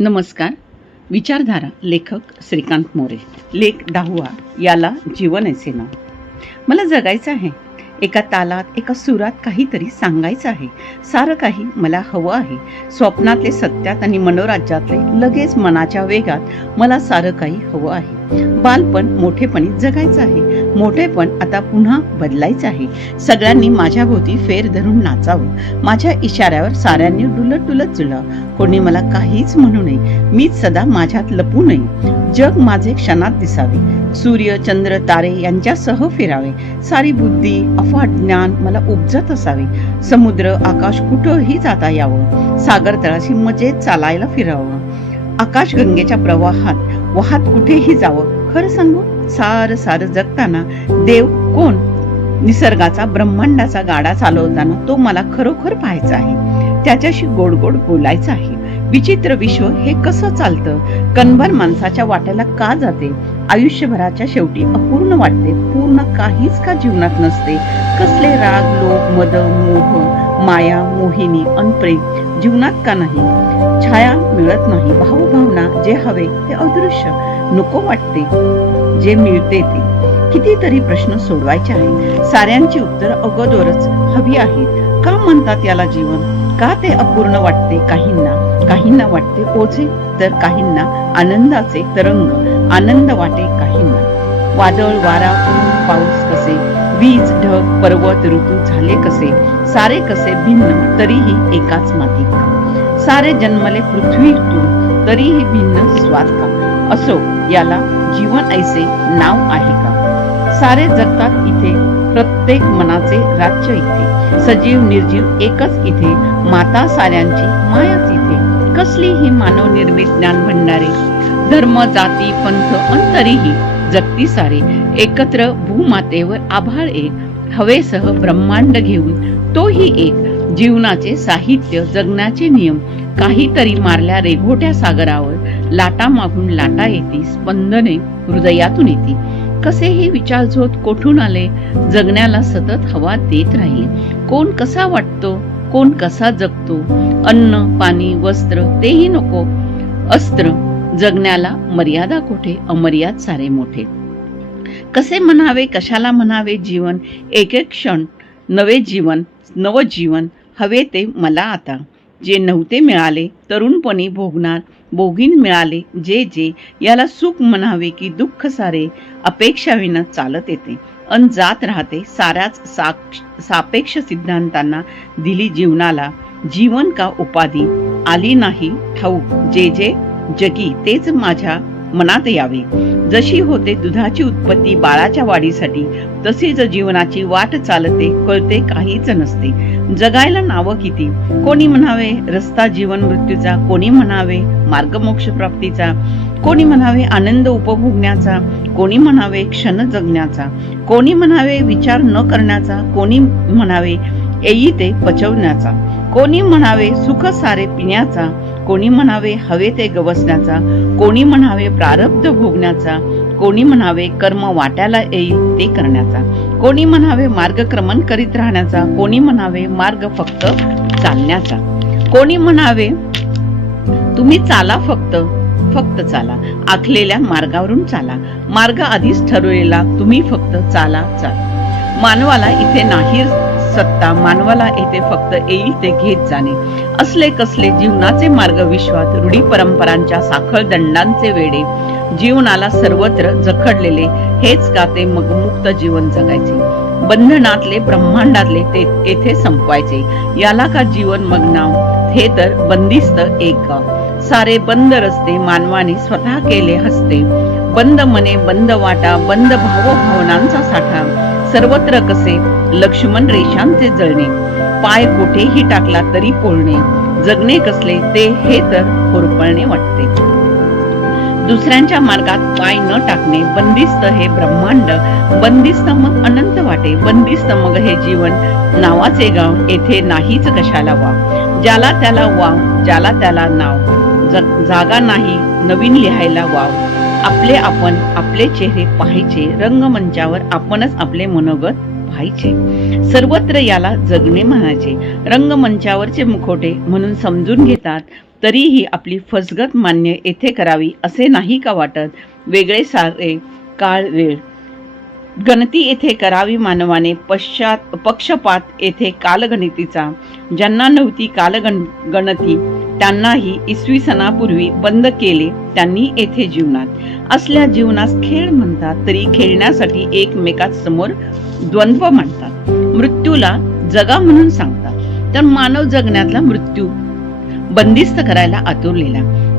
नमस्कार. विचारधारा लेखक श्रीकांत मोरे. लेख 10वा. याला जीवन असे नाव. मला जगायचं आहे. एका तालात, एका सुरात काहीतरी सांगायचं आहे. सारं काही मला हवं आहे. स्वप्नातले सत्यात आणि मनोराज्यातले लगेच मनाच्या वेगात मला सारं काही हवं आहे. बालपण मोठेपणी जगायचं आहे. मोठेपण आता पुन्हा बदलायचं आहे. सगळ्यांनी माझ्याभोवती फेर धरून नाचावं. माझ्या इशाऱ्यावर साऱ्यांनी डुलत डुलत जुळावं. कोणी मला काहीच म्हणू नये. मीच सदा माझ्यात लपू नये. जग माझे क्षणात दिसावे. सूर्य, चंद्र, तारे यांच्यासह फिरावे. सारी बुद्धी, अफाट ज्ञान मला उपजत असावे. समुद्र, आकाश कुठंही जाता यावं. सागर तळाशी मजेत चालायला फिरावं. आकाशगंगेच्या प्रवाहात वाहत कुठेही जावं. खरं सांगू, सारं जगताना देव कोण? निसर्गाचा, ब्रह्मांडाचा गाडा चालवताना तो मला खरोखर पाहायचा आहे. त्याच्याशी गोड गोड बोलायचं आहे. विचित्र विश्व हे कसं चालतं? कणभर माणसाच्या वाट्याला का जाते? आयुष्यभराच्या शेवटी अपूर्ण वाटते. पूर्ण काहीच का जीवनात नसते? कसले राग, लोभ, मद, मोह, माया, मोहिनी अन प्रेम जीवनात का नाही? छाया मिळत नाही. भावभावना जे हवे ते अदृश्य नको वाटते. जे मिळते ते कितीतरी प्रश्न सोडवायचे आहे. साऱ्यांची उत्तर अगोदरच हवी आहेत. का म्हणतात याला जीवन? का ते अपूर्ण वाटते काहींना वाटते ओझे, तर काहींना आनंदाचे तरंग आनंद वाटे काहींना. वादळ, वारा, ऊन, पाऊस कसे, वीज, ढग, पर्वत, ऋतू झाले कसे, सारे कसे भिन्न तरीही एकाच मातीत. सारे जन्मले पृथ्वीतून तरीही भिन्न स्वाद का? असो, याला जीवन ऐसे नाव आहे का? सारे जगतात इथे, प्रत्येक मनाचे राज्य इथे. सजीव निर्जीव एकच इथे, माता साऱ्यांची मायाच इथे. कसली ही मानव निर्मित ज्ञान भंडारे, धर्म, जाती, पंथ अंतरीही जगती सारे. एकत्र भूमातेवर आभाळ एक, हवेसह ब्रह्मांड घेऊन तोही एक. जीवनाचे साहित्य, जगण्याचे नियम, काहीतरी मारल्या रेघोट्या सागरावर. लाटा मागून लाटा येती, स्पंदने हृदयातून येती. कसेही विचारझोत कोठून आले, जगण्याला सतत हवा देत राहिले. कोण कसा वाटतो, कोण कसा जगतो. अन्न, पाणी, वस्त्र तेही नको अस्त्र. जगण्याला मर्यादा कोठे, अमर्याद सारे मोठे. कसे म्हणावे, कशाला म्हणावे जीवन? एक एक क्षण नवे जीवन, नवजीवन हवे ते मला आता. जे नव्हते मिळाले तरुणपणी भोगणार, भोगीन मिळाले जे जे. याला सुख म्हणावे की दुःख सारे, अपेक्षाविना चालत येते अन जात राहते. साऱ्याच सापेक्ष सिद्धांतांना दिली जीवनाला. जीवन का उपाधी आली नाही ठाऊक. जे जे जगी तेच माझ्या मनात यावे. जशी होते दुधाची उत्पत्ती बाळाच्या वाढीसाठी, तशीच जीवनाची वाट चालते. कळते काहीच नसते. जगायला नावं किती. कोणी म्हणावे रस्ता जीवन मृत्यूचा, कोणी म्हणावे मार्ग मोक्ष प्राप्तीचा, कोणी म्हणावे आनंद उपभोगण्याचा, कोणी म्हणावे क्षण जगण्याचा, कोणी म्हणावे विचार न करण्याचा, कोणी म्हणावे येई ते पचवण्याचा, कोणी म्हणावे सुख सारे पिण्याचा, कोणी म्हणावे हवे ते गवसण्याचा, कोणी म्हणावे प्रारब्ध भोगण्याचा, कोणी म्हणावे कर्म वाट्याला येईल ते करण्याचा, कोणी म्हणावे मार्गक्रमण करीत राहण्याचा, कोणी म्हणावे मार्ग फक्त चालण्याचा, कोणी म्हणावे तुम्ही चाला फक्त चाला, आखलेल्या मार्गावरून चाला. मार्ग आधीच ठरवलेला, तुम्ही फक्त चाला. मानवाला इथे नाही सत्ता, मानवाला येथे फक्त येईल ते घेत जाणे. असले कसले जीवनाचे मार्ग विश्वात, रूढी परंपरांच्या साखळ दंडांचे वेडे. जीवनाला सर्वत्र जखडलेले, हेच का ते मग मुक्त जीवन जगायचे? बंधनातले ब्रह्मांडातले ते येथे संपवायचे. याला का जीवन मग नाव? हे तर बंदिस्त एक गाव. सारे बंद रस्ते मानवाने स्वतः केले हसते. बंद मने, बंद वाटा, बंद भावभावनांचा साठा. सर्वत्र कसे लक्ष्मण रेषांचे जळणे, पाय कोठेही टाकला तरी पोळणे. जगणे कसले ते हे तर होरपळणे वाटते. दुसऱ्यांच्या मार्गात पाय न टाकणे. बंदिस्त हे ब्रह्मांड, बंदिस्त मग अनंत वाटे. बंदिस्त मग हे जीवन नावाचे गाव. येथे नाहीच कशाला वाव. ज्याला त्याला वाव, ज्याला त्याला नाव. जागा नाही नवीन लिहायला वाव. आपले आपण आपले चेहरे पाहायचे. रंगमंचावर आपणच आपले मनोगत पाहायचे. सर्वत्र याला जगणे म्हणायचे. रंगमंचावरचे मुखोटे म्हणून समजून घेतात, तरीही आपली फसगत मान्य येथे करावी असे नाही का वाटत? वेगळे सारे काळ वेळ गणती येथे करावी मानवाने, पक्षपात येथे कालगणतीचा. ज्यांना नव्हती गणती त्यांनाही इसवी सणापूर्वी बंद केले त्यांनी येथे जीवनात. असल्या जीवनास खेळ म्हणतात, तरी खेळण्यासाठी एकमेकांसमोर द्वंद्व मांडतात. मृत्यूला जगा म्हणून सांगतात, तर मानव जगण्यातला मृत्यू बंदिस्त करायला आतुरलेला.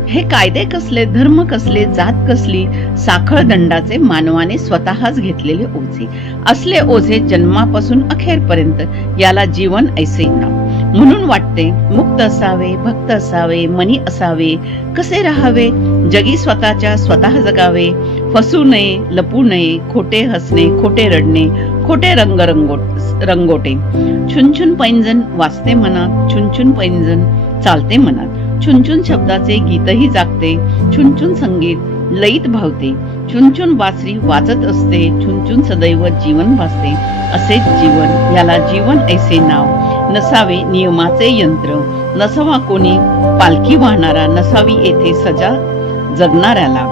हे कायदे कसले, धर्म कसले, जात कसली, साखळ दंडाचे मानवाने स्वतःच घेतलेले ओझे. असले ओझे जन्मापासून अखेरपर्यंत, याला जीवन ऐसे नाव. म्हणून वाटते मुक्त असावे, भक्त असावे, मनी असावे. कसे राहावे जगी स्वतःच्या स्वतः जगावे. फसू नये, लपू नये, खोटे हसणे, खोटे रडणे, खोटे रंगोटे. छुनछुन पैंजण वाजते मनात, छुनछुन पैंजण चालते मनात. छुनछुन शब्दाचे गीतही जागते, छुनछुन संगीत लयीत भावते. छुनछुन बासरी वाजत असते, छुनछुन सदैव जीवन भासते. असेच जीवन, याला जीवन ऐसे नाव. नसावे नियमाचे यंत्र, नसावा कोणी पालखी वाहणारा. नसावी येथे सजा जगणाऱ्याला,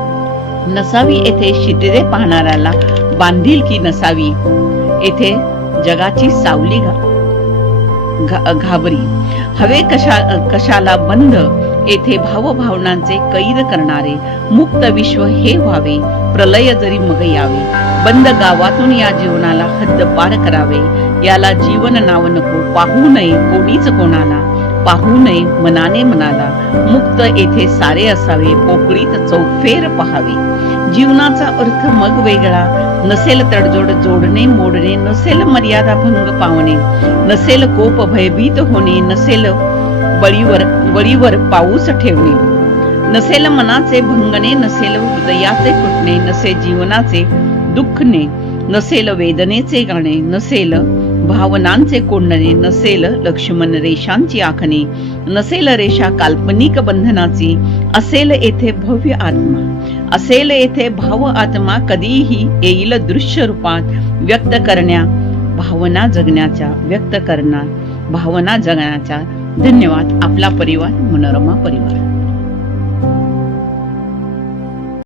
नसावी येथे शिटिरे पाहणाऱ्याला. बांधिलकी नसावी येथे जगाची सावली घाबरी. हवे कशाला बंध येथे भावभावनांचे कैद करणारे. मुक्त विश्व हे व्हावे, प्रलय जरी मग यावे. बंद गावातून या जीवनाला हद्द पार करावे. याला जीवन नाव नको, पाहू नये कोणीच कोणाला. पाहू नये मनाने मनाला. मुक्त येथे सारे असावे, पोकळीत चौफेर पहावे. जीवनाचा अर्थ मग वेगळा, नसेल तडजोड जोडणे मोडणे. नसेल मर्यादा भंग पावणे, नसेल कोप भयभीत होणे. नसेल बळीवर पाऊस ठेवणे, नसेल मनाचे भंगणे. नसेल हृदयाचे फुटणे, नसे जीवनाचे दुःखणे. नसेल वेदनेचे गाणे, नसेल भावनांचे कोंडणे. नसेल लक्ष्मण रेषांची आखणे, नसेल रेषा काल्पनिक बंधनाची. असेल येथे भव्य आत्मा, असेल येथे भाव आत्मा. कधीही येईल दृश्य रूपात, व्यक्त करण्या भावना जगण्याच्या, व्यक्त करणार भावना जगण्याच्या. धन्यवाद. आपला परिवार, मनोरमा परिवार.